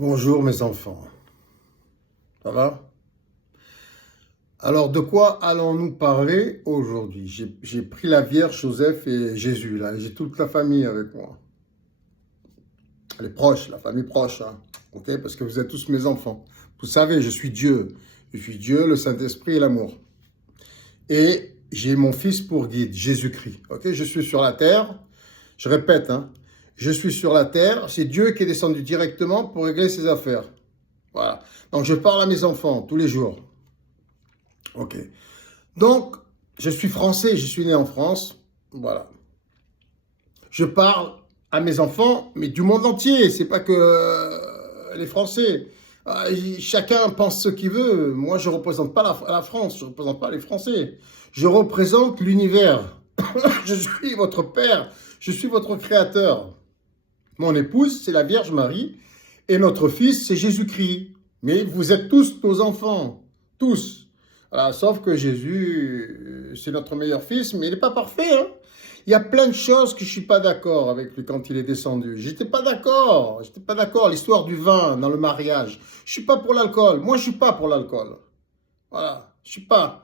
Bonjour mes enfants, ça va? Alors de quoi allons-nous parler aujourd'hui? J'ai pris la Vierge, Joseph et Jésus, là, j'ai toute la famille avec moi. Les proches, la famille proche, hein, ok? Parce que vous êtes tous mes enfants. Vous savez, je suis Dieu. Je suis Dieu, le Saint-Esprit et l'amour. Et j'ai mon Fils pour guide, Jésus-Christ, ok? Je suis sur la terre, je répète, hein, je suis sur la terre, c'est Dieu qui est descendu directement pour régler ses affaires. Voilà. Donc je parle à mes enfants tous les jours. Ok. Donc, je suis français, je suis né en France. Voilà. Je parle à mes enfants, mais du monde entier. C'est pas que les Français. Chacun pense ce qu'il veut. Moi, je ne représente pas la France. Je ne représente pas les Français. Je représente l'univers. Je suis votre père. Je suis votre créateur. Mon épouse, c'est la Vierge Marie. Et notre fils, c'est Jésus-Christ. Mais vous êtes tous nos enfants. Tous. Voilà, sauf que Jésus, c'est notre meilleur fils, mais il n'est pas parfait. Hein. Il y a plein de choses que je ne suis pas d'accord avec lui quand il est descendu. J'étais pas d'accord. J'étais pas d'accord. L'histoire du vin dans le mariage. Je ne suis pas pour l'alcool. Moi, je ne suis pas pour l'alcool. Voilà, je ne suis pas.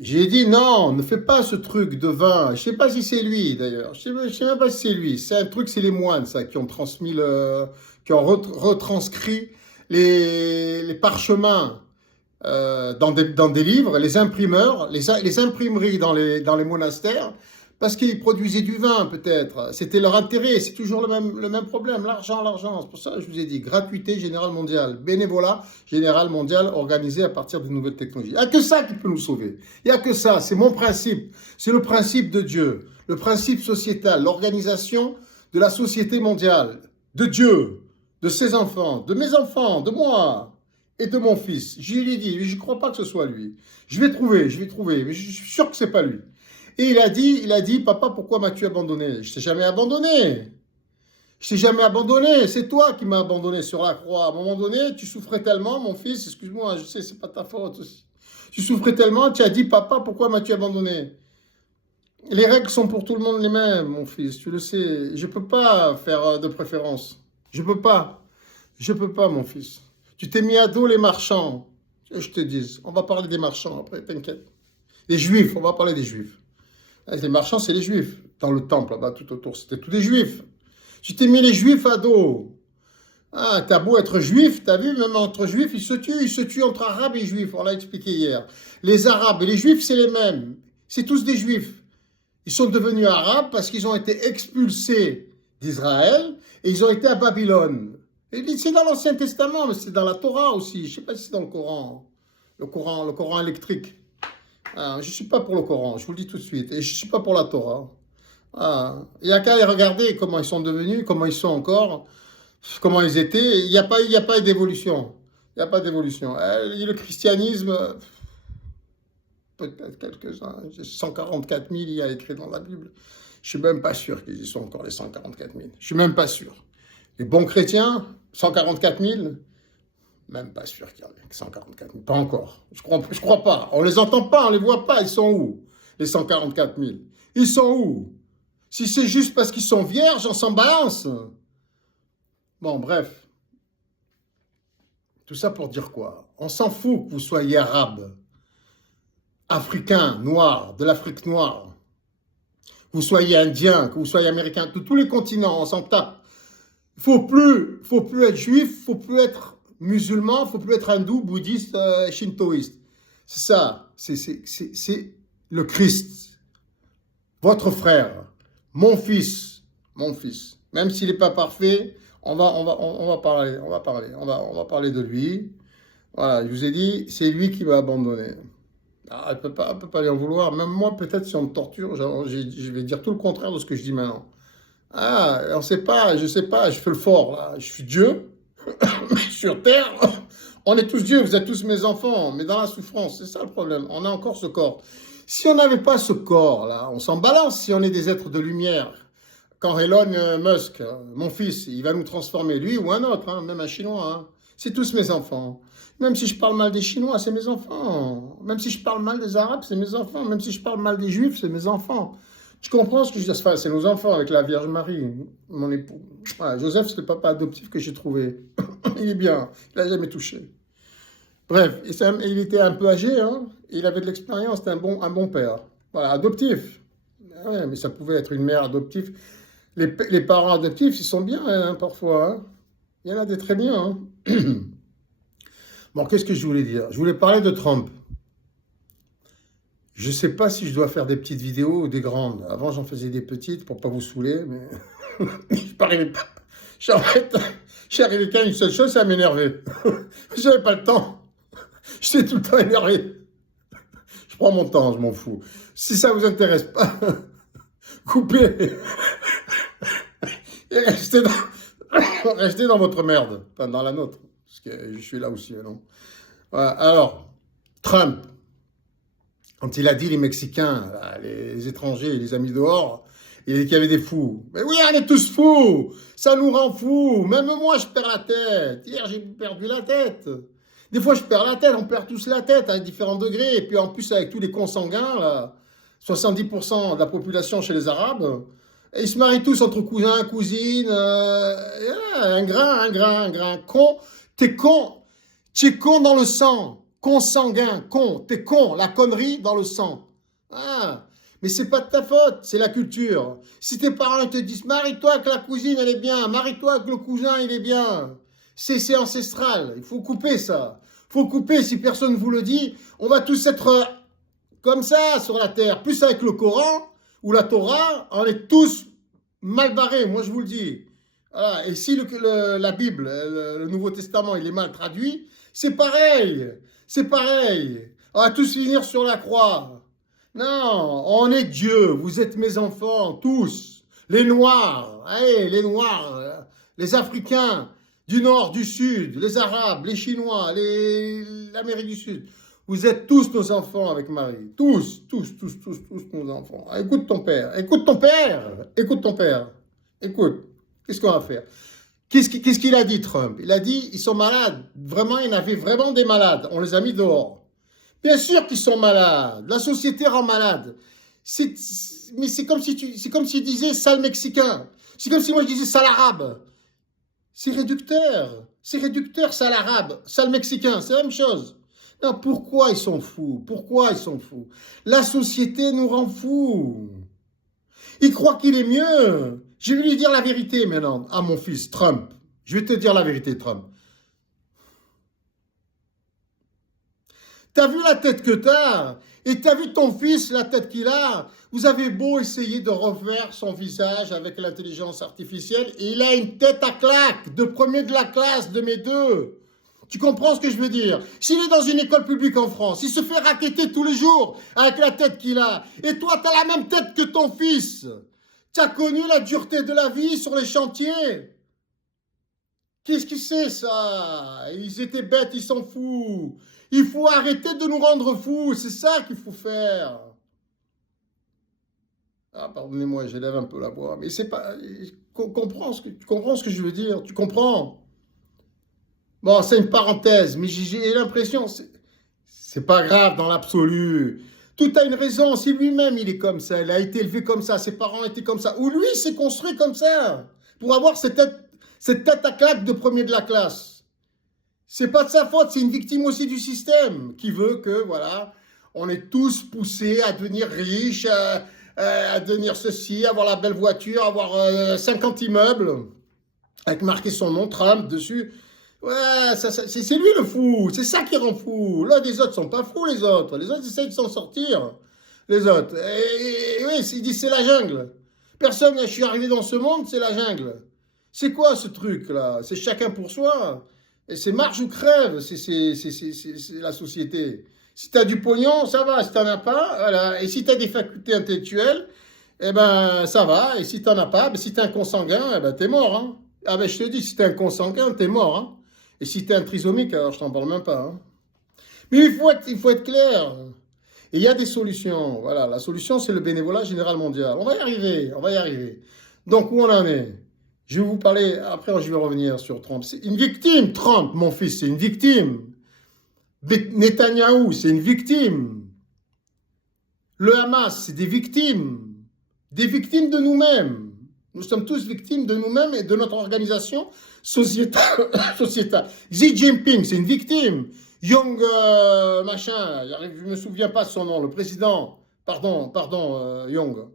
J'ai dit non, ne fais pas ce truc de vin. Je ne sais pas si c'est lui d'ailleurs. Je ne sais même pas si c'est lui. C'est un truc, c'est les moines, ça, qui ont transmis qui ont retranscrit les parchemins. Dans des livres, les imprimeurs, les imprimeries dans les monastères, parce qu'ils produisaient du vin peut-être. C'était leur intérêt, c'est toujours le même problème, l'argent, l'argent. C'est pour ça que je vous ai dit, gratuité générale mondiale, bénévolat général mondial organisé à partir de nouvelles technologies. Il n'y a que ça qui peut nous sauver. Il n'y a que ça, c'est mon principe. C'est le principe de Dieu, le principe sociétal, l'organisation de la société mondiale, de Dieu, de ses enfants, de mes enfants, de moi. Et de mon fils. Je lui ai dit, je ne crois pas que ce soit lui. Je vais trouver, mais je suis sûr que ce n'est pas lui. Et il a dit, papa, pourquoi m'as-tu abandonné? Je ne t'ai jamais abandonné. Je t'ai jamais abandonné. C'est toi qui m'as abandonné sur la croix. À un moment donné, tu souffrais tellement, mon fils, excuse-moi, je sais, c'est pas ta faute aussi. Tu souffrais tellement, tu as dit, papa, pourquoi m'as-tu abandonné? Les règles sont pour tout le monde les mêmes, mon fils, tu le sais. Je ne peux pas faire de préférence. Je ne peux pas. Je ne peux pas, mon fils. Tu t'es mis à dos les marchands. Je te dis, on va parler des marchands après, t'inquiète. Les juifs, on va parler des juifs. Les marchands, c'est les juifs. Dans le temple, là-bas, tout autour, c'était tous des juifs. Tu t'es mis les juifs à dos. Ah, t'as beau être juif, t'as vu, même entre juifs, ils se tuent entre arabes et juifs, on l'a expliqué hier. Les arabes et les juifs, c'est les mêmes. C'est tous des juifs. Ils sont devenus arabes parce qu'ils ont été expulsés d'Israël et ils ont été à Babylone. C'est dans l'Ancien Testament, mais c'est dans la Torah aussi. Je ne sais pas si c'est dans le Coran électrique. Je ne suis pas pour le Coran, je vous le dis tout de suite. Et je ne suis pas pour la Torah. Il n'y a qu'à les regarder comment ils sont devenus, comment ils sont encore, comment ils étaient. Il n'y a pas d'évolution. Il n'y a pas d'évolution. Le christianisme, peut-être quelques-uns. 144 000, il y a écrit dans la Bible. Je ne suis même pas sûr qu'ils y sont encore les 144 000. Je ne suis même pas sûr. Les bons chrétiens, 144 000, même pas sûr qu'il y en ait 144 000, pas encore. Je crois pas. On les entend pas, on les voit pas. Ils sont où, les 144 000? Ils sont où? Si c'est juste parce qu'ils sont vierges, on s'en balance. Bon, bref. Tout ça pour dire quoi? On s'en fout que vous soyez arabe, africain, noir, de l'Afrique noire, que vous soyez indien, que vous soyez américain, de tous les continents, on s'en tape. Il faut plus être juif, il faut plus être musulman, il ne faut plus être hindou, bouddhiste, shintoïste. C'est ça, c'est le Christ, votre frère, mon fils. Même s'il n'est pas parfait, on va parler de lui. Voilà, je vous ai dit, c'est lui qui m'a abandonné. Elle ne peut pas lui en vouloir. Même moi, peut-être si on me torture, je vais dire tout le contraire de ce que je dis maintenant. On ne sait pas, je ne sais pas, je fais le fort, là. Je suis Dieu, sur terre, on est tous Dieu, vous êtes tous mes enfants, mais dans la souffrance, c'est ça le problème, on a encore ce corps. Si on n'avait pas ce corps, là, on s'en balance si on est des êtres de lumière. Quand Elon Musk, mon fils, il va nous transformer, lui ou un autre, hein, même un Chinois, hein, c'est tous mes enfants. Même si je parle mal des Chinois, c'est mes enfants. Même si je parle mal des Arabes, c'est mes enfants. Même si je parle mal des Juifs, c'est mes enfants. Tu comprends ce que je veux dire? Enfin, c'est nos enfants avec la Vierge Marie, mon époux. Voilà, Joseph, c'est le papa adoptif que j'ai trouvé. Il est bien, il n'a jamais touché. Bref, il était un peu âgé, hein, il avait de l'expérience, c'était un bon père. Voilà, adoptif. Ah ouais, mais ça pouvait être une mère adoptive. Les parents adoptifs, ils sont bien, hein, parfois. Hein. Il y en a des très bien. Hein. Bon, qu'est-ce que je voulais dire? Je voulais parler de Trump. Je ne sais pas si je dois faire des petites vidéos ou des grandes. Avant, j'en faisais des petites pour ne pas vous saouler, mais je n'arrivais pas. J'ai arrivé qu'à une seule chose, c'est à m'énerver. Je n'avais pas le temps. J'étais tout le temps énervé. Je prends mon temps, je m'en fous. Si ça ne vous intéresse pas, coupez et restez dans votre merde, pas dans la nôtre, parce que je suis là aussi, non? Voilà. Alors, Trump, quand il a dit les Mexicains, les étrangers, les amis dehors, il a dit qu'il y avait des fous. Mais oui, on est tous fous, ça nous rend fous, même moi je perds la tête. Hier j'ai perdu la tête. Des fois je perds la tête, on perd tous la tête à différents degrés, et puis en plus avec tous les consanguins, là, 70% de la population chez les Arabes, et ils se marient tous entre cousins, cousines, un grain, con, t'es con, tu es con dans le sang, consanguin, con, t'es con, la connerie dans le sang. Ah, mais c'est pas de ta faute, c'est la culture. Si tes parents te disent, marie-toi avec la cousine, elle est bien, marie-toi avec le cousin, il est bien, c'est ancestral, il faut couper ça. Il faut couper, si personne ne vous le dit, on va tous être comme ça sur la terre, plus avec le Coran ou la Torah, on est tous mal barrés, moi je vous le dis. Voilà. Et si la Bible, le Nouveau Testament, il est mal traduit, c'est pareil, c'est pareil. On va tous finir sur la croix. Non, on est Dieu, vous êtes mes enfants, tous. Les Noirs, allez, les Noirs, les Africains du Nord, du Sud, les Arabes, les Chinois, l'Amérique du Sud. Vous êtes tous nos enfants avec Marie. Tous nos enfants. Ah, écoute ton père. Écoute ton père. Écoute ton père. Écoute. Qu'est-ce qu'on va faire? Qu'est-ce qu'il a dit, Trump? Il a dit, ils sont malades. Vraiment, il y en avait vraiment des malades. On les a mis dehors. Bien sûr qu'ils sont malades. La société rend malade. Mais c'est comme s'il disait sale Mexicain. C'est comme si moi je disais sale Arabe. C'est réducteur. C'est réducteur, sale Arabe. Sale Mexicain. C'est la même chose. Non, pourquoi ils sont fous? Pourquoi ils sont fous? La société nous rend fous. Il croit qu'il est mieux. Je vais lui dire la vérité maintenant à mon fils, Trump. Je vais te dire la vérité, Trump. T'as vu la tête que t'as? Et t'as vu ton fils, la tête qu'il a? Vous avez beau essayer de refaire son visage avec l'intelligence artificielle, et il a une tête à claque, de premier de la classe, de mes deux. Tu comprends ce que je veux dire? S'il est dans une école publique en France, il se fait racketter tous les jours avec la tête qu'il a. Et toi, tu as la même tête que ton fils. Tu as connu la dureté de la vie sur les chantiers. Qu'est-ce que c'est ça? Ils étaient bêtes, ils s'en foutent. Il faut arrêter de nous rendre fous. C'est ça qu'il faut faire. Ah, pardonnez-moi, j'élève un peu la voix. Mais c'est pas... Tu comprends ce que je veux dire? Tu comprends? Bon, c'est une parenthèse, mais j'ai l'impression, c'est pas grave dans l'absolu. Tout a une raison. Si lui-même il est comme ça, il a été élevé comme ça, ses parents étaient comme ça, ou lui s'est construit comme ça, pour avoir cette tête à claque de premier de la classe. C'est pas de sa faute, c'est une victime aussi du système qui veut que, voilà, on est tous poussés à devenir riches, à devenir ceci, avoir la belle voiture, avoir 50 immeubles, avec marqué son nom, Trump, dessus. Ouais, c'est lui le fou, c'est ça qui rend fou. Là, les autres sont pas fous, les autres. Les autres essayent de s'en sortir, les autres. Et oui, ils disent c'est la jungle. Personne, je suis arrivé dans ce monde, c'est la jungle. C'est quoi ce truc-là? C'est chacun pour soi. Et c'est marche ou crève, c'est la société. Si tu as du pognon, ça va. Si tu n'en as pas, voilà. Et si tu as des facultés intellectuelles, eh ben, ça va. Et si tu n'en as pas, ben, si tu es un consanguin, eh ben, tu es mort. Hein. Ah ben, je te dis, si tu es un consanguin, tu es mort. Hein. Et si tu es un trisomique, alors je t'en parle même pas. Hein. Mais il faut être clair. Et il y a des solutions. Voilà, la solution, c'est le bénévolat général mondial. On va y arriver, on va y arriver. Donc, où on en est? Je vais vous parler, après je vais revenir sur Trump. C'est une victime, Trump, mon fils, c'est une victime. Netanyahou, c'est une victime. Le Hamas, c'est des victimes. des victimes de nous-mêmes. Nous sommes tous victimes de nous-mêmes et de notre organisation sociétale. Xi Jinping, c'est une victime. Young, machin, je ne me souviens pas de son nom, le président, Young,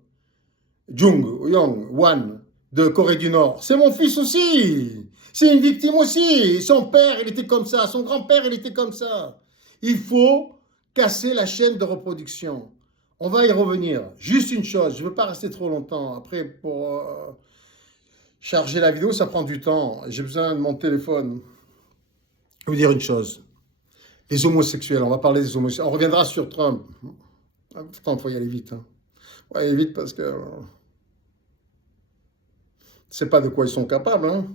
Wan, de Corée du Nord. C'est mon fils aussi. C'est une victime aussi. Son père, il était comme ça. Son grand-père, il était comme ça. Il faut casser la chaîne de reproduction. On va y revenir. Juste une chose, je ne veux pas rester trop longtemps. Après, pour charger la vidéo, ça prend du temps. J'ai besoin de mon téléphone. Je vais vous dire une chose. Les homosexuels, on va parler des homosexuels. On reviendra sur Trump. Pourtant, il faut y aller vite. Hein. Il faut y aller vite parce que... c'est pas de quoi ils sont capables. Hein.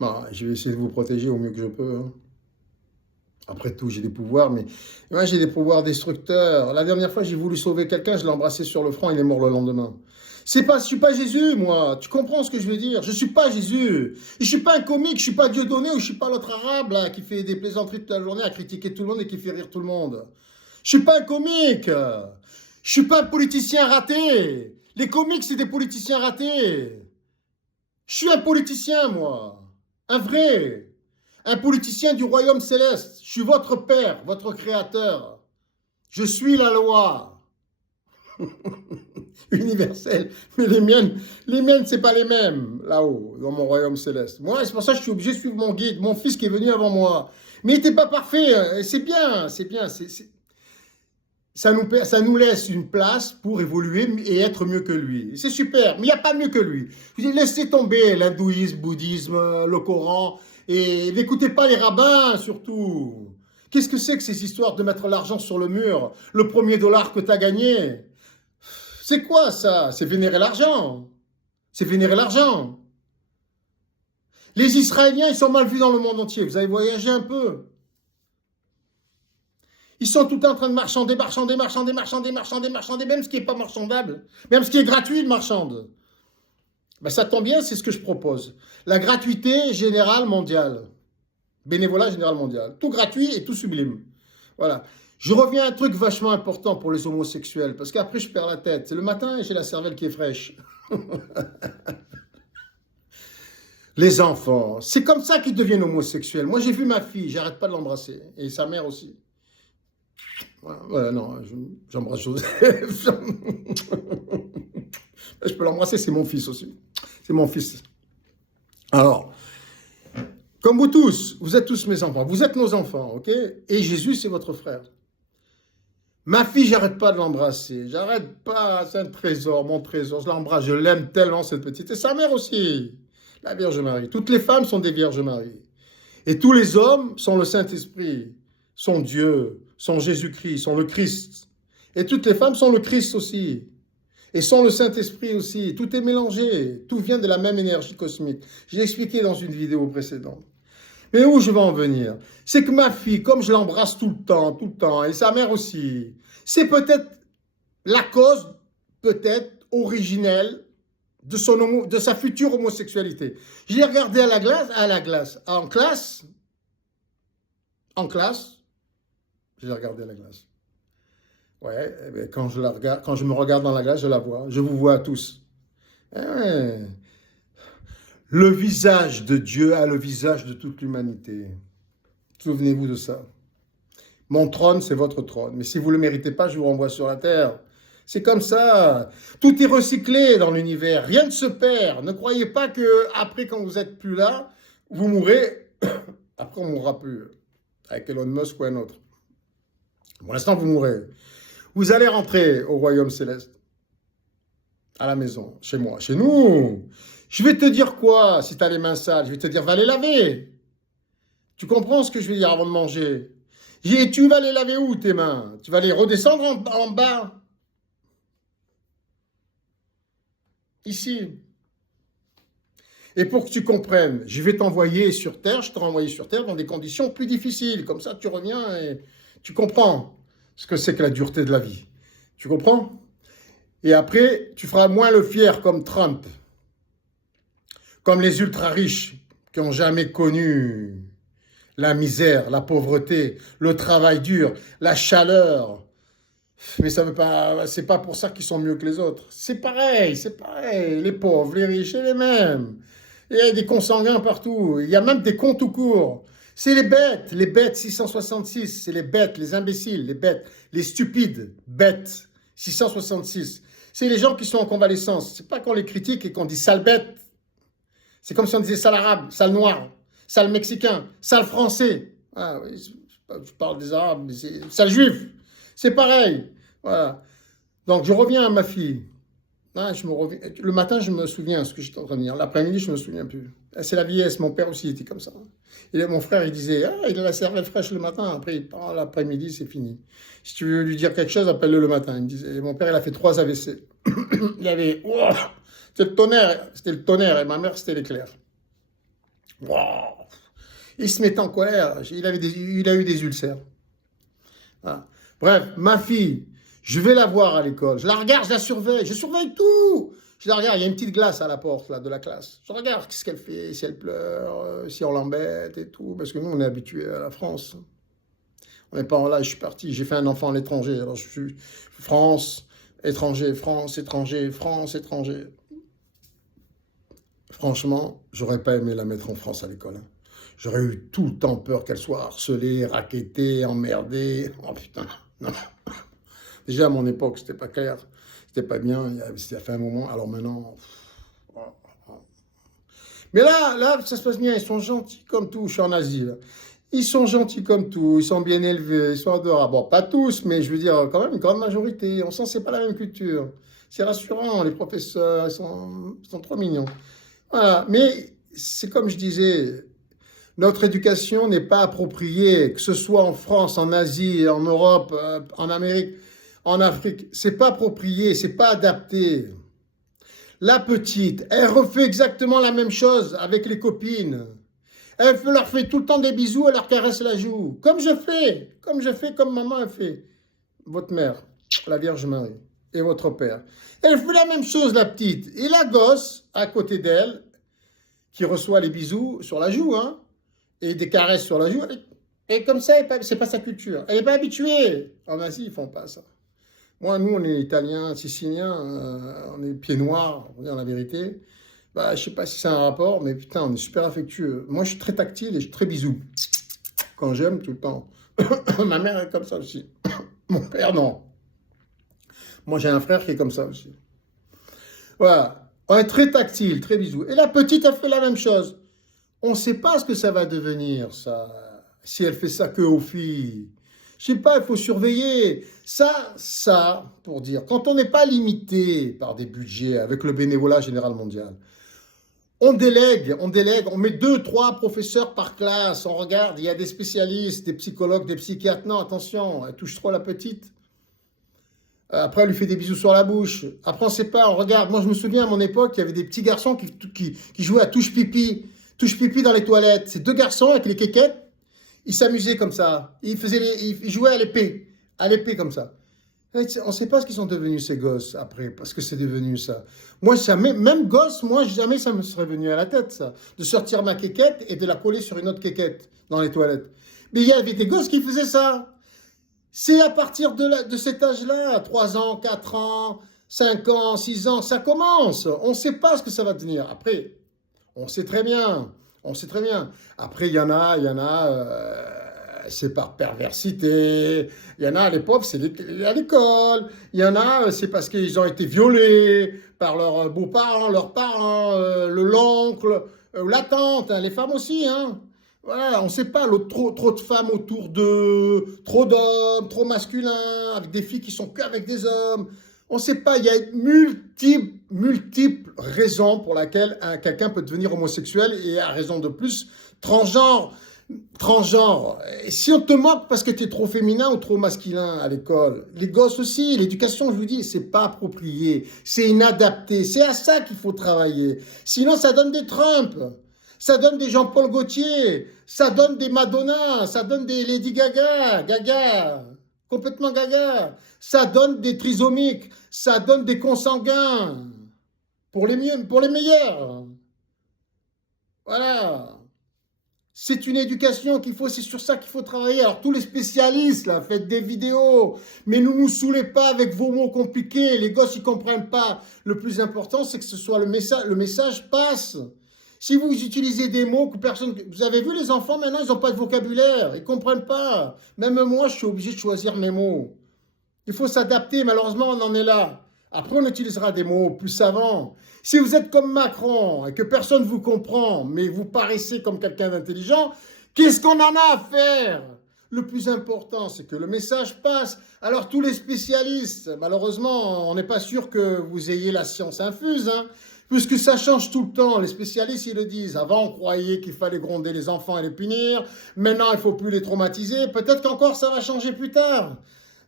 Bon, je vais essayer de vous protéger au mieux que je peux. Hein. Après tout, j'ai des pouvoirs, mais moi, j'ai des pouvoirs destructeurs. La dernière fois, j'ai voulu sauver quelqu'un, je l'ai embrassé sur le front, il est mort le lendemain. Je suis pas Jésus, moi. Tu comprends ce que je veux dire? Je suis pas Jésus. Je suis pas un comique, je suis pas Dieudonné ou je suis pas l'autre arabe là, qui fait des plaisanteries toute la journée à critiquer tout le monde et qui fait rire tout le monde. Je suis pas un comique. Je suis pas un politicien raté. Les comiques, c'est des politiciens ratés. Je suis un politicien, moi. Un vrai. Un politicien du royaume céleste. Je suis votre père, votre créateur. Je suis la loi. Universelle. Mais les miennes, c'est pas les mêmes, là-haut, dans mon royaume céleste. Moi, c'est pour ça que je suis obligé de suivre mon guide, mon fils qui est venu avant moi. Mais il n'était pas parfait. C'est bien, c'est bien. Ça nous laisse une place pour évoluer et être mieux que lui. C'est super, mais il n'y a pas mieux que lui. Je dis, laissez tomber l'hindouisme, le bouddhisme, le Coran, et n'écoutez pas les rabbins, surtout. Qu'est-ce que c'est que ces histoires de mettre l'argent sur le mur? Le premier dollar que tu as gagné? C'est quoi ça? C'est vénérer l'argent. C'est vénérer l'argent. Les Israéliens, ils sont mal vus dans le monde entier. Vous avez voyagé un peu? Ils sont tout le temps en train de marchander, même ce qui n'est pas marchandable, même ce qui est gratuit de marchande. Ben, ça tombe bien, c'est ce que je propose. La gratuité générale mondiale. Bénévolat général mondial. Tout gratuit et tout sublime. Voilà. Je reviens à un truc vachement important pour les homosexuels, parce qu'après je perds la tête. C'est le matin et j'ai la cervelle qui est fraîche. Les enfants, c'est comme ça qu'ils deviennent homosexuels. Moi j'ai vu ma fille, j'arrête pas de l'embrasser. Et sa mère aussi. Non, j'embrasse Joseph. Je peux l'embrasser, c'est mon fils aussi. C'est mon fils. Alors, comme vous tous, vous êtes tous mes enfants. Vous êtes nos enfants, ok? Et Jésus, c'est votre frère. Ma fille, j'arrête pas de l'embrasser. J'arrête pas, c'est un trésor, mon trésor. Je l'embrasse, je l'aime tellement, cette petite. Et sa mère aussi, la Vierge Marie. Toutes les femmes sont des Vierges Marie. Et tous les hommes sont le Saint-Esprit, sont Dieu, sont Jésus-Christ, sont le Christ. Et toutes les femmes sont le Christ aussi. Et sont le Saint-Esprit aussi. Tout est mélangé. Tout vient de la même énergie cosmique. Je l'ai expliqué dans une vidéo précédente. Mais où je veux en venir? C'est que ma fille, comme je l'embrasse tout le temps, et sa mère aussi, c'est peut-être la cause, peut-être originelle, de sa future homosexualité. Je l'ai regardé en classe, je l'ai regardé à la glace. Ouais, quand je la regarde, quand je me regarde dans la glace, je la vois. Je vous vois tous. Ouais. Le visage de Dieu a le visage de toute l'humanité. Souvenez-vous de ça. Mon trône, c'est votre trône. Mais si vous ne le méritez pas, je vous renvoie sur la terre. C'est comme ça. Tout est recyclé dans l'univers. Rien ne se perd. Ne croyez pas que après, quand vous n'êtes plus là, vous mourrez. Après, on ne mourra plus. Avec Elon Musk ou un autre. Pour l'instant, vous mourrez. Vous allez rentrer au royaume céleste. À la maison, chez moi, chez nous. Je vais te dire quoi si tu as les mains sales? Je vais te dire, va les laver. Tu comprends ce que je vais dire avant de manger? Tu vas les laver où tes mains? Tu vas les redescendre en bas? Ici. Et pour que tu comprennes, je vais t'envoyer sur Terre, je t'ai renvoyé sur Terre dans des conditions plus difficiles. Comme ça, tu reviens et tu comprends ce que c'est que la dureté de la vie. Tu comprends? Et après, tu feras moins le fier comme Trump. Comme les ultra-riches qui n'ont jamais connu la misère, la pauvreté, le travail dur, la chaleur. Mais ça veut pas, c'est pas pour ça qu'ils sont mieux que les autres. C'est pareil, c'est pareil. Les pauvres, les riches, c'est les mêmes. Il y a des consanguins partout. Il y a même des cons tout court. C'est les bêtes 666. C'est les bêtes, les imbéciles, les bêtes, les stupides, bêtes 666. C'est les gens qui sont en convalescence. C'est pas qu'on les critique et qu'on dit sale bête. C'est comme si on disait sale arabe, sale noir, sale mexicain, sale français. Ah, oui, je parle des arabes, mais c'est sale juif. C'est pareil. Voilà. Donc, je reviens à ma fille. Ah, le matin, je me souviens ce que j'étais en train de dire. L'après-midi, je ne me souviens plus. C'est la vieillesse. Mon père aussi était comme ça. Et mon frère, il disait, ah, il a la cervelle fraîche le matin. Après, il part l'après-midi, c'est fini. Si tu veux lui dire quelque chose, appelle-le le matin. Il me disait, mon père, il a fait 3 AVC. Il avait, oh, c'était le tonnerre. Et ma mère, c'était l'éclair. Wow. Il se mettait en colère. Il a eu des ulcères. Ah. Bref, ma fille, je vais la voir à l'école. Je la regarde, je surveille tout. Je la regarde, il y a une petite glace à la porte là, de la classe. Je regarde ce qu'elle fait, si elle pleure, si on l'embête et tout. Parce que nous, on est habitués à la France. On n'est pas là, je suis parti, j'ai fait un enfant à l'étranger. Alors je suis France, étranger, France, étranger, France, étranger. Franchement, j'aurais pas aimé la mettre en France à l'école. Hein. J'aurais eu tout le temps peur qu'elle soit harcelée, raquettée, emmerdée. Oh putain, non. Déjà à mon époque, c'était pas clair, c'était pas bien, il y a fait un moment, alors maintenant... Mais là, ça se passe bien, ils sont gentils comme tout, je suis en Asie, là. Ils sont gentils comme tout, ils sont bien élevés, ils sont adorables. Bon, pas tous, mais je veux dire, quand même, une grande majorité. On sent que c'est pas la même culture. C'est rassurant, les professeurs, ils sont trop mignons. Voilà, mais c'est comme je disais, notre éducation n'est pas appropriée, que ce soit en France, en Asie, en Europe, en Amérique, en Afrique. C'est pas approprié, c'est pas adapté. La petite, elle refait exactement la même chose avec les copines. Elle leur fait tout le temps des bisous, elle leur caresse la joue. Comme comme maman a fait. Votre mère, la Vierge Marie, et votre père. Elle fait la même chose, la petite. Et la gosse, à côté d'elle, qui reçoit les bisous sur la joue, hein, et des caresses sur la joue, et comme ça, c'est pas sa culture. Elle n'est pas habituée. En Asie, ils font pas ça. Moi, nous, on est italiens, siciliens, on est pieds noirs, on dit la vérité. Bah, je sais pas si c'est un rapport, mais putain, on est super affectueux. Moi, je suis très tactile et je suis très bisou. Quand j'aime, tout le temps. Ma mère est comme ça aussi. Mon père, non. Moi, j'ai un frère qui est comme ça aussi. Voilà. On est très tactile, très bisou. Et la petite a fait la même chose. On ne sait pas ce que ça va devenir, ça. Si elle fait ça que aux filles. Je sais pas, il faut surveiller. Ça, pour dire, quand on n'est pas limité par des budgets avec le bénévolat général mondial, on délègue, on met 2, 3 professeurs par classe, on regarde, il y a des spécialistes, des psychologues, des psychiatres. Non, attention, elle touche trop la petite. Après, elle lui fait des bisous sur la bouche. Après, on ne sait pas, on regarde. Moi, je me souviens, à mon époque, il y avait des petits garçons qui jouaient à touche-pipi dans les toilettes. Ces 2 garçons avec les kékettes, ils s'amusaient comme ça. Ils jouaient à l'épée comme ça. On ne sait pas ce qu'ils sont devenus, ces gosses, après, parce que c'est devenu ça. Moi, même gosse, moi, jamais ça me serait venu à la tête, ça. De sortir ma kékette et de la coller sur une autre kékette dans les toilettes. Mais il y avait des gosses qui faisaient ça. C'est à partir de cet âge-là, 3 ans, 4 ans, 5 ans, 6 ans, ça commence. On ne sait pas ce que ça va devenir. Après, on sait très bien. Après, il y en a, c'est par perversité. Il y en a, les pauvres, c'est à l'école. Il y en a, c'est parce qu'ils ont été violés par leurs beaux-parents, leurs parents, l'oncle, la tante, hein, les femmes aussi, hein. Voilà, on ne sait pas, trop de femmes autour d'eux, trop d'hommes, trop masculins, avec des filles qui sont qu'avec des hommes. On ne sait pas, il y a multiples raisons pour lesquelles quelqu'un peut devenir homosexuel et à raison de plus, transgenre. Et si on te moque parce que tu es trop féminin ou trop masculin à l'école, les gosses aussi, l'éducation, je vous dis, c'est pas approprié, c'est inadapté, c'est à ça qu'il faut travailler. Sinon, ça donne des Trump. Ça donne des Jean-Paul Gaultier, ça donne des Madonna, ça donne des Lady Gaga, complètement gaga. Ça donne des trisomiques, ça donne des consanguins, pour les meilleurs. Voilà. C'est une éducation qu'il faut, c'est sur ça qu'il faut travailler. Alors tous les spécialistes, là, faites des vidéos, mais ne nous saoulez pas avec vos mots compliqués. Les gosses, ils comprennent pas. Le plus important, c'est que ce soit le message passe. Si vous utilisez des mots que personne... Vous avez vu les enfants, maintenant, ils n'ont pas de vocabulaire. Ils comprennent pas. Même moi, je suis obligé de choisir mes mots. Il faut s'adapter, malheureusement, on en est là. Après, on utilisera des mots plus savants. Si vous êtes comme Macron et que personne ne vous comprend, mais vous paraissez comme quelqu'un d'intelligent, qu'est-ce qu'on en a à faire? Le plus important, c'est que le message passe. Alors, tous les spécialistes, malheureusement, on n'est pas sûr que vous ayez la science infuse, hein, puisque ça change tout le temps. Les spécialistes, ils le disent. Avant, on croyait qu'il fallait gronder les enfants et les punir. Maintenant, il ne faut plus les traumatiser. Peut-être qu'encore, ça va changer plus tard.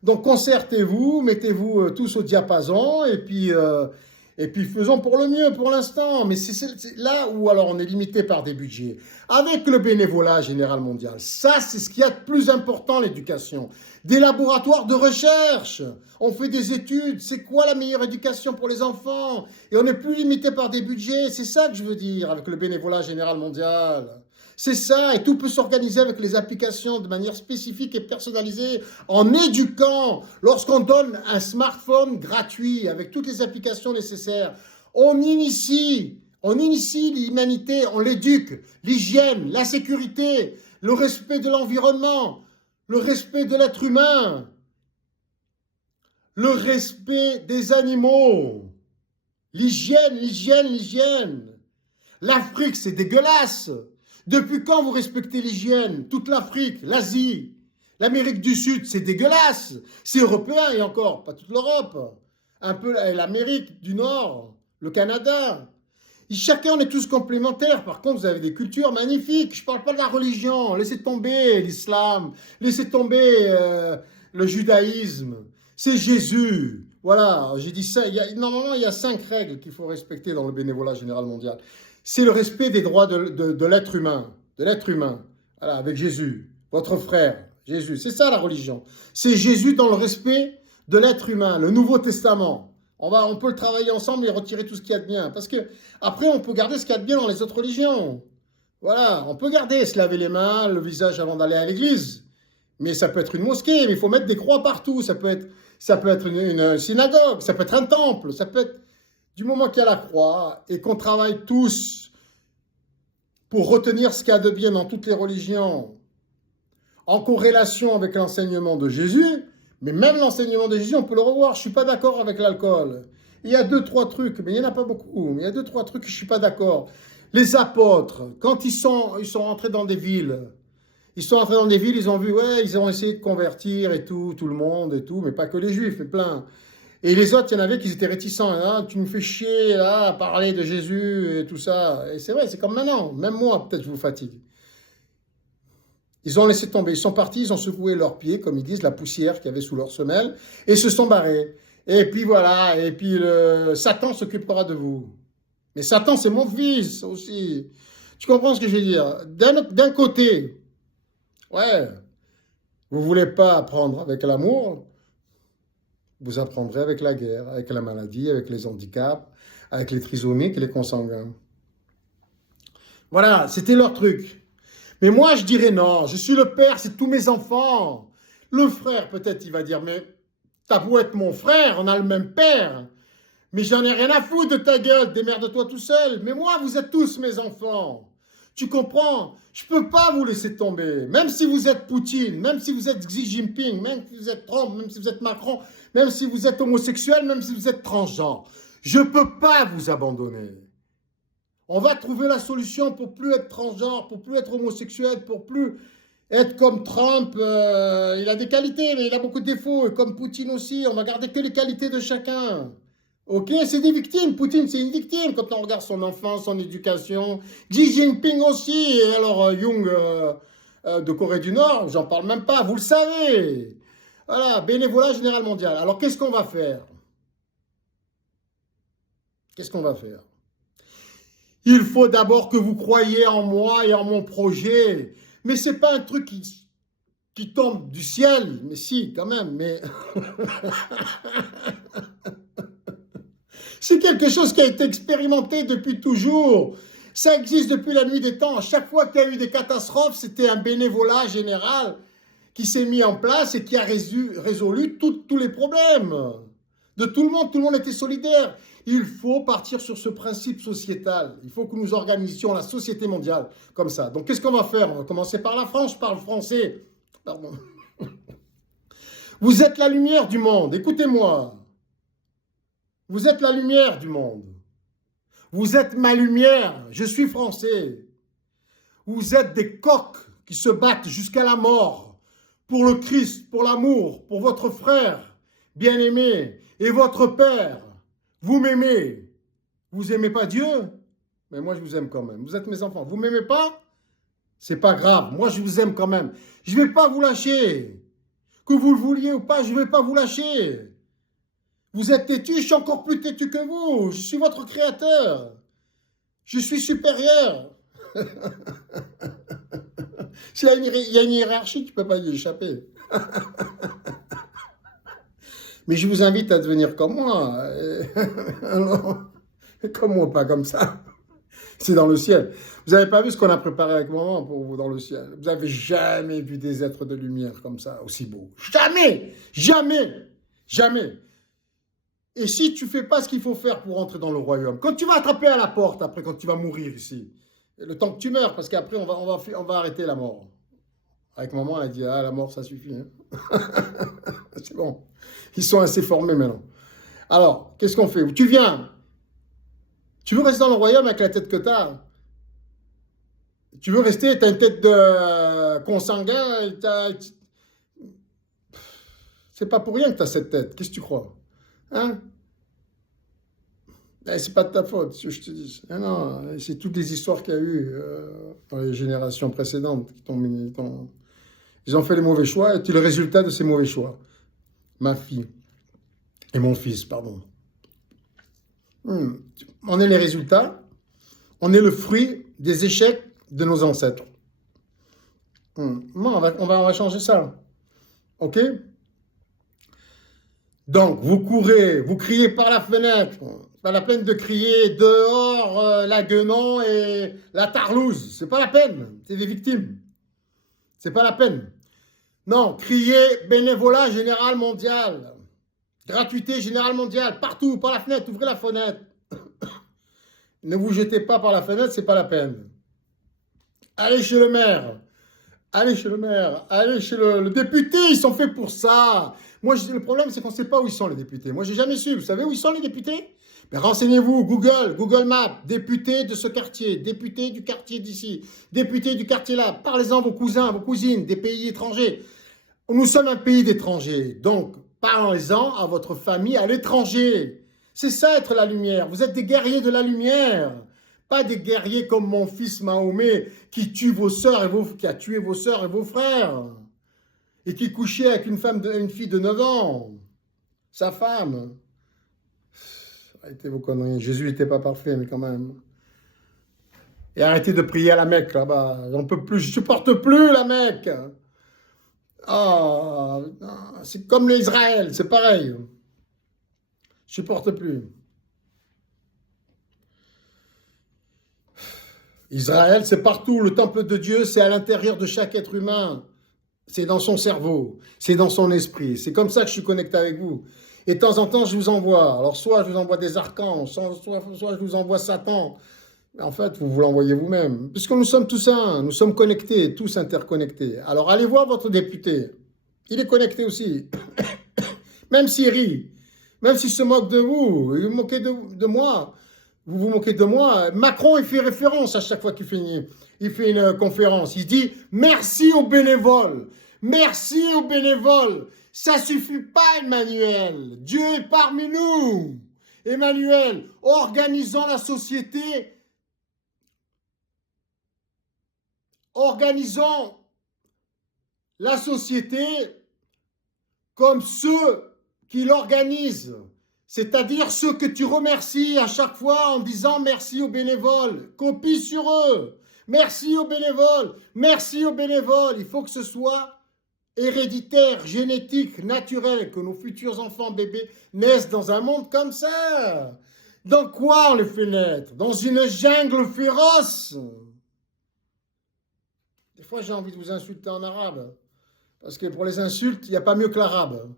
Donc concertez-vous, mettez-vous tous au diapason et puis faisons pour le mieux pour l'instant. Mais c'est là où alors on est limité par des budgets. Avec le bénévolat général mondial, ça c'est ce qu'il y a de plus important l'éducation. Des laboratoires de recherche, on fait des études, c'est quoi la meilleure éducation pour les enfants? Et on n'est plus limité par des budgets, c'est ça que je veux dire avec le bénévolat général mondial. C'est ça, et tout peut s'organiser avec les applications de manière spécifique et personnalisée, en éduquant. Lorsqu'on donne un smartphone gratuit avec toutes les applications nécessaires, on initie l'humanité, on l'éduque. L'hygiène, la sécurité, le respect de l'environnement, le respect de l'être humain, le respect des animaux. L'hygiène. L'Afrique, c'est dégueulasse. Depuis quand vous respectez l'hygiène? Toute l'Afrique, l'Asie, l'Amérique du Sud, c'est dégueulasse. C'est européen et encore, pas toute l'Europe. Un peu l'Amérique du Nord, le Canada. Chacun, on est tous complémentaires. Par contre, vous avez des cultures magnifiques. Je ne parle pas de la religion. Laissez tomber l'islam. Laissez tomber le judaïsme. C'est Jésus. Voilà, j'ai dit ça. Normalement, il y a 5 règles qu'il faut respecter dans le bénévolat général mondial. C'est le respect des droits de l'être humain. De l'être humain. Voilà, avec Jésus, votre frère, Jésus. C'est ça la religion. C'est Jésus dans le respect de l'être humain. Le Nouveau Testament. On peut le travailler ensemble et retirer tout ce qu'il y a de bien. Parce que après, on peut garder ce qu'il y a de bien dans les autres religions. Voilà, on peut garder, se laver les mains, le visage avant d'aller à l'église. Mais ça peut être une mosquée, mais il faut mettre des croix partout. Ça peut être une synagogue, ça peut être un temple, ça peut être... Du moment qu'il y a la croix et qu'on travaille tous pour retenir ce qu'il y a de bien dans toutes les religions, en corrélation avec l'enseignement de Jésus, mais même l'enseignement de Jésus, on peut le revoir. Je ne suis pas d'accord avec l'alcool. Il y a 2-3 trucs, mais il n'y en a pas beaucoup. Mais il y a 2-3 trucs que je ne suis pas d'accord. Les apôtres, quand ils sont rentrés dans des villes, ils ont vu, ouais, ils ont essayé de convertir et tout le monde et tout, mais pas que les juifs, mais plein. Et les autres, il y en avait qui étaient réticents. Ah, tu nous fais chier là, à parler de Jésus et tout ça. Et c'est vrai, c'est comme maintenant. Même moi, peut-être, je vous fatigue. Ils ont laissé tomber. Ils sont partis, ils ont secoué leurs pieds, comme ils disent, la poussière qu'il y avait sous leurs semelles, et se sont barrés. Et puis voilà, et puis Satan s'occupera de vous. Mais Satan, c'est mon fils aussi. Tu comprends ce que je veux dire? D'un côté, ouais, vous ne voulez pas apprendre avec l'amour, vous apprendrez avec la guerre, avec la maladie, avec les handicaps, avec les trisomiques et les consanguins. Voilà, c'était leur truc. Mais moi, je dirais non, je suis le père, c'est tous mes enfants. Le frère, peut-être, il va dire, mais t'as beau être mon frère, on a le même père. Mais j'en ai rien à foutre de ta gueule, démerde-toi tout seul. Mais moi, vous êtes tous mes enfants. Tu comprends? Je ne peux pas vous laisser tomber. Même si vous êtes Poutine, même si vous êtes Xi Jinping, même si vous êtes Trump, même si vous êtes Macron, même si vous êtes homosexuel, même si vous êtes transgenre. Je ne peux pas vous abandonner. On va trouver la solution pour plus être transgenre, pour plus être homosexuel, pour plus être comme Trump. Il a des qualités, mais il a beaucoup de défauts. Et comme Poutine aussi, on va garder que les qualités de chacun. Ok, c'est des victimes. Poutine, c'est une victime quand on regarde son enfance, son éducation. Xi Jinping aussi. Et alors, Young de Corée du Nord, j'en parle même pas. Vous le savez. Voilà, bénévolat général mondial. Alors, qu'est-ce qu'on va faire? Qu'est-ce qu'on va faire? Il faut d'abord que vous croyiez en moi et en mon projet. Mais ce n'est pas un truc qui tombe du ciel. Mais si, quand même. Mais c'est quelque chose qui a été expérimenté depuis toujours. Ça existe depuis la nuit des temps. À chaque fois qu'il y a eu des catastrophes, c'était un bénévolat général qui s'est mis en place et qui a résolu tous les problèmes de tout le monde. Tout le monde était solidaire. Il faut partir sur ce principe sociétal. Il faut que nous organisions la société mondiale comme ça. Donc, qu'est-ce qu'on va faire? On va commencer par la France. Je parle français. Pardon. Vous êtes la lumière du monde. Écoutez-moi. Vous êtes la lumière du monde. Vous êtes ma lumière. Je suis français. Vous êtes des coqs qui se battent jusqu'à la mort pour le Christ, pour l'amour, pour votre frère bien-aimé et votre père. Vous m'aimez. Vous n'aimez pas Dieu? Mais moi, je vous aime quand même. Vous êtes mes enfants. Vous ne m'aimez pas? C'est pas grave. Moi, je vous aime quand même. Je ne vais pas vous lâcher. Que vous le vouliez ou pas, je ne vais pas vous lâcher. Vous êtes têtu, je suis encore plus têtu que vous. Je suis votre créateur. Je suis supérieur. S'il y a une hiérarchie, tu ne peux pas y échapper. Mais je vous invite à devenir comme moi. Alors, comme moi, pas comme ça. C'est dans le ciel. Vous n'avez pas vu ce qu'on a préparé avec maman pour vous dans le ciel. Vous n'avez jamais vu des êtres de lumière comme ça, aussi beaux. Jamais, jamais, jamais. Et si tu ne fais pas ce qu'il faut faire pour entrer dans le royaume, quand tu vas attraper à la porte, après, quand tu vas mourir ici, le temps que tu meurs, parce qu'après, on va arrêter la mort. Avec maman, elle dit, ah, la mort, ça suffit. Hein. C'est bon. Ils sont assez formés maintenant. Alors, qu'est-ce qu'on fait? Tu viens. Tu veux rester dans le royaume avec la tête que tu as? Tu veux rester, tu as une tête de consanguin, c'est pas pour rien que tu as cette tête. Qu'est-ce que tu crois? Hein? C'est pas de ta faute, si je te dis. Non, c'est toutes les histoires qu'il y a eu dans les générations précédentes ils ont fait les mauvais choix et tu es le résultat de ces mauvais choix. Ma fille et mon fils, pardon. On est les résultats, on est le fruit des échecs de nos ancêtres. Non, on va changer ça. OK? Donc, vous courez, vous criez par la fenêtre. Pas la peine de crier dehors la guenon et la tarlouse. C'est pas la peine. C'est des victimes. C'est pas la peine. Non, criez bénévolat général mondial. Gratuité générale mondiale. Partout, par la fenêtre. Ouvrez la fenêtre. Ne vous jetez pas par la fenêtre, c'est pas la peine. Allez chez le maire. Allez chez le maire. Allez chez le député. Ils sont faits pour ça. Moi, le problème, c'est qu'on ne sait pas où ils sont, les députés. Moi, j'ai jamais su. Vous savez où ils sont, les députés? Mais renseignez-vous, Google Maps, député de ce quartier, député du quartier d'ici, député du quartier là. Parlez-en à vos cousins, vos cousines, des pays étrangers. Nous sommes un pays d'étrangers. Donc, parlez-en à votre famille à l'étranger. C'est ça, être la lumière. Vous êtes des guerriers de la lumière. Pas des guerriers comme mon fils Mahomet qui tue vos sœurs qui a tué vos sœurs et vos frères. Et qui couchait avec une fille de 9 ans. Sa femme. Arrêtez vos conneries. Jésus n'était pas parfait, mais quand même. Et arrêtez de prier à la Mecque, là-bas. J'en peux plus. Je ne supporte plus la Mecque. Oh, c'est comme l'Israël, c'est pareil. Je ne supporte plus. Israël, c'est partout. Le temple de Dieu, c'est à l'intérieur de chaque être humain. C'est dans son cerveau, c'est dans son esprit. C'est comme ça que je suis connecté avec vous. Et de temps en temps, je vous envoie. Alors, soit je vous envoie des archanges, soit je vous envoie Satan. Mais en fait, vous l'envoyez vous-même. Puisque nous sommes tous un, nous sommes connectés, tous interconnectés. Alors, allez voir votre député. Il est connecté aussi. Même s'il rit, même s'il se moque de vous, il vous moquez de moi. Vous vous moquez de moi. Macron, il fait référence à chaque fois qu'il fait une conférence. Il dit « Merci aux bénévoles. Merci aux bénévoles. Ça suffit pas, Emmanuel. Dieu est parmi nous. Emmanuel, organisons la société. Organisons la société comme ceux qui l'organisent. C'est-à-dire ceux que tu remercies à chaque fois en disant merci aux bénévoles. Copie sur eux. Merci aux bénévoles. Merci aux bénévoles. Il faut que ce soit héréditaire, génétique, naturel, que nos futurs enfants bébés naissent dans un monde comme ça. Dans quoi on les fait naître? Dans une jungle féroce. Des fois, j'ai envie de vous insulter en arabe. Parce que pour les insultes, il n'y a pas mieux que l'arabe.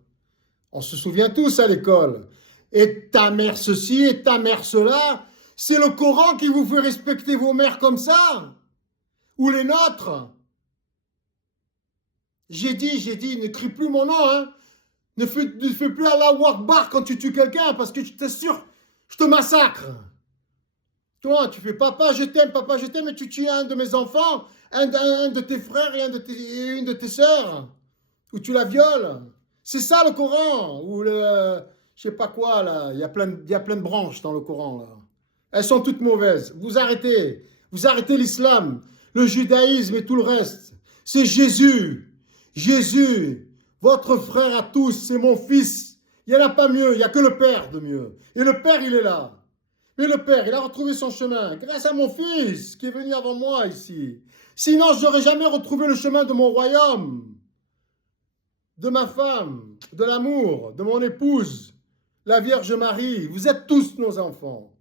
On se souvient tous à l'école. Et ta mère ceci, et ta mère cela. C'est le Coran qui vous fait respecter vos mères comme ça? Ou les nôtres? J'ai dit, ne crie plus mon nom, hein. Ne fais plus Allahu Akbar quand tu tues quelqu'un, parce que je t'assure, je te massacre. Toi, tu fais papa, je t'aime, et tu tues un de mes enfants, un de tes frères et une de tes sœurs, ou tu la violes. C'est ça le Coran, ou le, je sais pas quoi, là, il y a plein de branches dans le Coran, là. Elles sont toutes mauvaises. Vous arrêtez l'islam, le judaïsme et tout le reste. C'est Jésus, votre frère à tous, c'est mon fils. Il n'y en a pas mieux, il n'y a que le Père de mieux. Et le Père, il est là. Mais le Père, il a retrouvé son chemin grâce à mon fils qui est venu avant moi ici. Sinon, je n'aurais jamais retrouvé le chemin de mon royaume, de ma femme, de l'amour, de mon épouse, la Vierge Marie. Vous êtes tous nos enfants.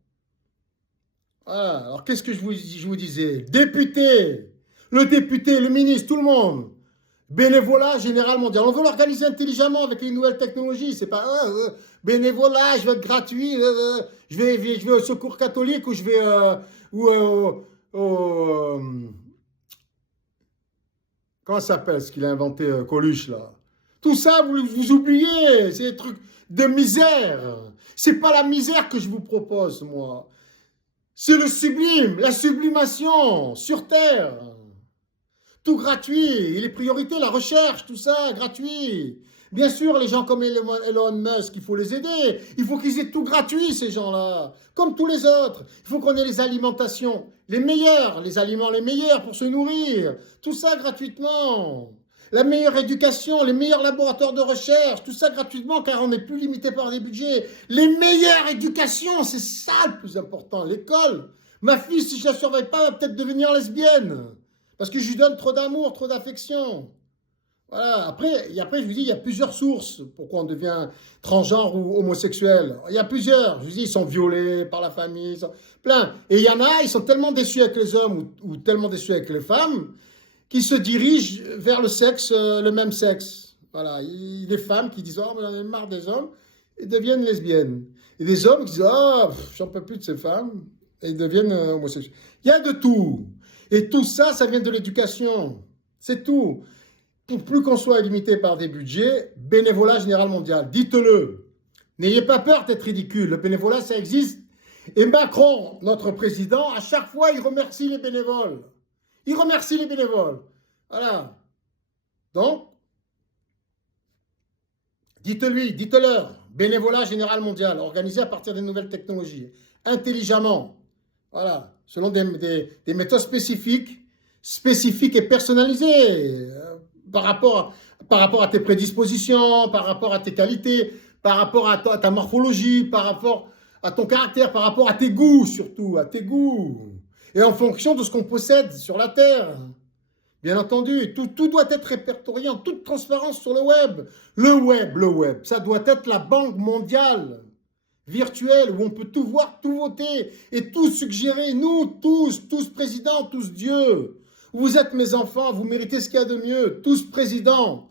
Voilà. Alors, qu'est-ce que je vous disais? Député, le ministre, tout le monde. Bénévolat général mondial. On veut l'organiser intelligemment avec les nouvelles technologies. C'est pas bénévolat, je vais être gratuit. Je vais au secours catholique ou je vais comment ça s'appelle ce qu'il a inventé Coluche là. Tout ça, vous oubliez. C'est des trucs de misère. C'est pas la misère que je vous propose, moi. C'est le sublime, la sublimation sur terre. Tout gratuit, et les priorités, la recherche, tout ça, gratuit. Bien sûr, les gens comme Elon Musk, il faut les aider. Il faut qu'ils aient tout gratuit, ces gens-là. Comme tous les autres. Il faut qu'on ait les alimentations, les meilleures, les aliments les meilleurs pour se nourrir. Tout ça gratuitement. La meilleure éducation, les meilleurs laboratoires de recherche, tout ça gratuitement, car on n'est plus limité par des budgets. Les meilleures éducations, c'est ça le plus important. L'école. Ma fille, si je ne la surveille pas, va peut-être devenir lesbienne. Parce que je lui donne trop d'amour, trop d'affection. Voilà. Après, je vous dis, il y a plusieurs sources pourquoi on devient transgenre ou homosexuel. Il y a plusieurs. Je vous dis, ils sont violés par la famille, plein. Et il y en a, ils sont tellement déçus avec les hommes ou tellement déçus avec les femmes qui se dirigent vers le sexe, le même sexe. Voilà. Il y a des femmes qui disent, oh, j'en ai marre des hommes, et deviennent lesbiennes. Et des hommes qui disent, oh, j'en peux plus de ces femmes, et ils deviennent homosexuels. Il y a de tout. Et tout ça, ça vient de l'éducation. C'est tout. Pour plus qu'on soit limité par des budgets, bénévolat général mondial, dites-le. N'ayez pas peur d'être ridicule. Le bénévolat, ça existe. Et Macron, notre président, à chaque fois, il remercie les bénévoles. Il remercie les bénévoles. Voilà. Donc, dites-lui, dites-leur. Bénévolat général mondial, organisé à partir des nouvelles technologies. Intelligemment. Voilà. Selon des méthodes spécifiques et personnalisées par rapport à tes prédispositions, par rapport à tes qualités, par rapport à ta morphologie, par rapport à ton caractère, par rapport à tes goûts surtout, à tes goûts. Et en fonction de ce qu'on possède sur la Terre. Bien entendu, tout doit être répertorié en toute transparence sur le web. Le web, ça doit être la banque mondiale virtuelle où on peut tout voir, tout voter et tout suggérer. Nous, tous présidents, tous dieux. Vous êtes mes enfants, vous méritez ce qu'il y a de mieux. Tous présidents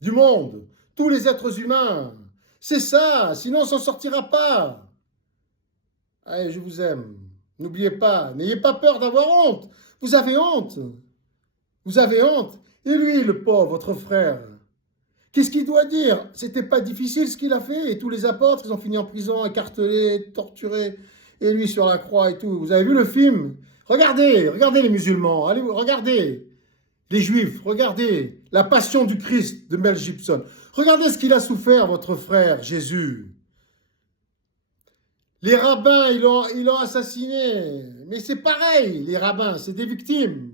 du monde, tous les êtres humains. C'est ça, sinon on ne s'en sortira pas. Allez, je vous aime. N'oubliez pas, n'ayez pas peur d'avoir honte. Vous avez honte. Vous avez honte. Et lui, le pauvre, votre frère, qu'est-ce qu'il doit dire? C'était pas difficile ce qu'il a fait. Et tous les apôtres, ils ont fini en prison, écartelés, torturés. Et lui sur la croix et tout. Vous avez vu le film? Regardez les musulmans. Allez, regardez les juifs. Regardez la passion du Christ de Mel Gibson. Regardez ce qu'il a souffert, votre frère Jésus. Les rabbins, ils l'ont assassiné. Mais c'est pareil, les rabbins, c'est des victimes.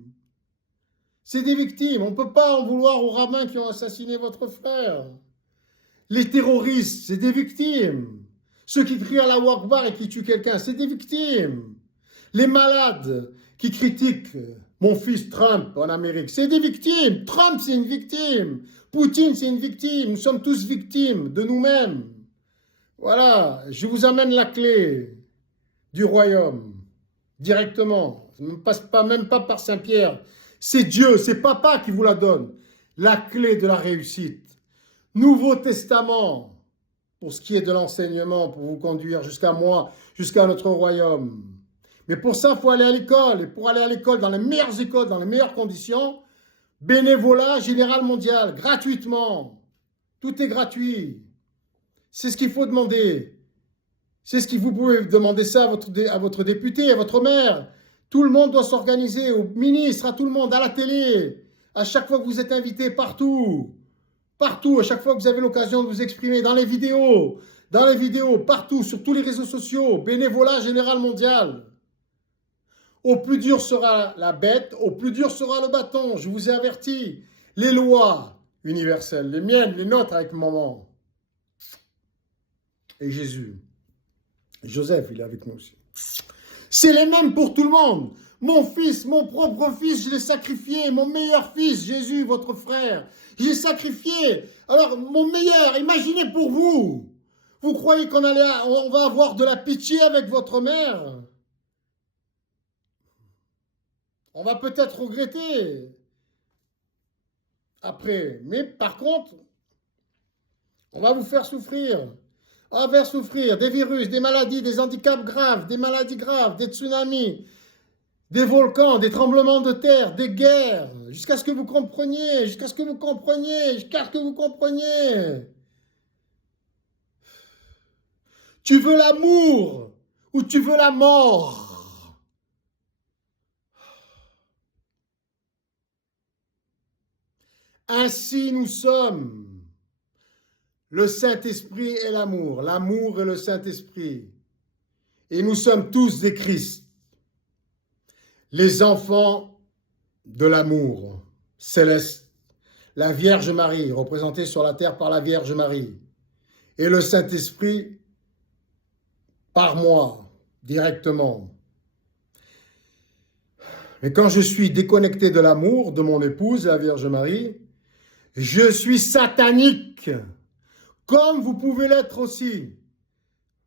C'est des victimes. On ne peut pas en vouloir aux rabbins qui ont assassiné votre frère. Les terroristes, c'est des victimes. Ceux qui crient à la Akbar et qui tuent quelqu'un, c'est des victimes. Les malades qui critiquent mon fils Trump en Amérique, c'est des victimes. Trump, c'est une victime. Poutine, c'est une victime. Nous sommes tous victimes de nous-mêmes. Voilà, je vous amène la clé du royaume, directement. Ça ne passe pas, même pas par Saint-Pierre. C'est Dieu, c'est Papa qui vous la donne. La clé de la réussite. Nouveau Testament, pour ce qui est de l'enseignement, pour vous conduire jusqu'à moi, jusqu'à notre royaume. Mais pour ça, il faut aller à l'école. Et pour aller à l'école, dans les meilleures écoles, dans les meilleures conditions, bénévolat général mondial, gratuitement. Tout est gratuit. C'est ce qu'il faut demander. C'est ce que vous pouvez demander ça à votre député, à votre maire. Tout le monde doit s'organiser, au ministre, à tout le monde, à la télé. À chaque fois que vous êtes invité, partout. Partout, à chaque fois que vous avez l'occasion de vous exprimer, dans les vidéos, partout, sur tous les réseaux sociaux. Bénévolat général mondial. Au plus dur sera la bête, au plus dur sera le bâton. Je vous ai averti. Les lois universelles, les miennes, les nôtres avec maman. Et Jésus. Joseph, il est avec nous aussi. C'est les mêmes pour tout le monde. Mon fils, mon propre fils, je l'ai sacrifié. Mon meilleur fils, Jésus, votre frère, j'ai sacrifié. Alors, mon meilleur, imaginez pour vous. Vous croyez qu'on va avoir de la pitié avec votre mère? On va peut-être regretter après. Mais par contre, on va vous faire souffrir. On va faire souffrir des virus, des maladies, des handicaps graves, des maladies graves, des tsunamis, des volcans, des tremblements de terre, des guerres, jusqu'à ce que vous compreniez, jusqu'à ce que vous compreniez, jusqu'à ce que vous compreniez. Tu veux l'amour ou tu veux la mort? Ainsi nous sommes. Le Saint-Esprit et l'amour et le Saint-Esprit. Et nous sommes tous des Christ. Les enfants de l'amour céleste. La Vierge Marie, représentée sur la terre par la Vierge Marie. Et le Saint-Esprit par moi, directement. Mais quand je suis déconnecté de l'amour de mon épouse, la Vierge Marie, je suis satanique, comme vous pouvez l'être aussi.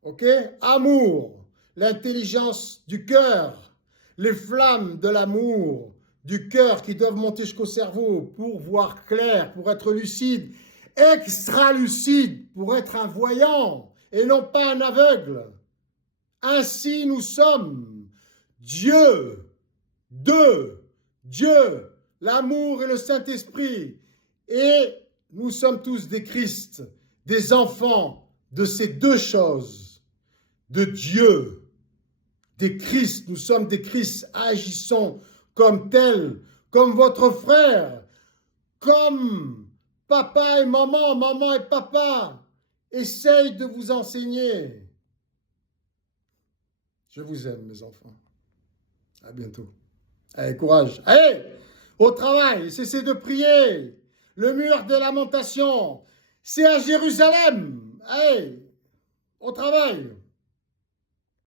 Ok? Amour, l'intelligence du cœur, les flammes de l'amour du cœur qui doivent monter jusqu'au cerveau pour voir clair, pour être lucide, extra lucide, pour être un voyant et non pas un aveugle. Ainsi nous sommes. Dieu, Dieu, l'amour et le Saint-Esprit. Et nous sommes tous des Christ, des enfants de ces deux choses, de Dieu, des Christ. Nous sommes des Christ, agissons comme tels, comme votre frère, comme papa et maman, maman et papa, essayent de vous enseigner. Je vous aime, mes enfants. À bientôt. Allez, courage. Allez, au travail, cessez de prier. Le mur des lamentations, c'est à Jérusalem. Allez, au travail.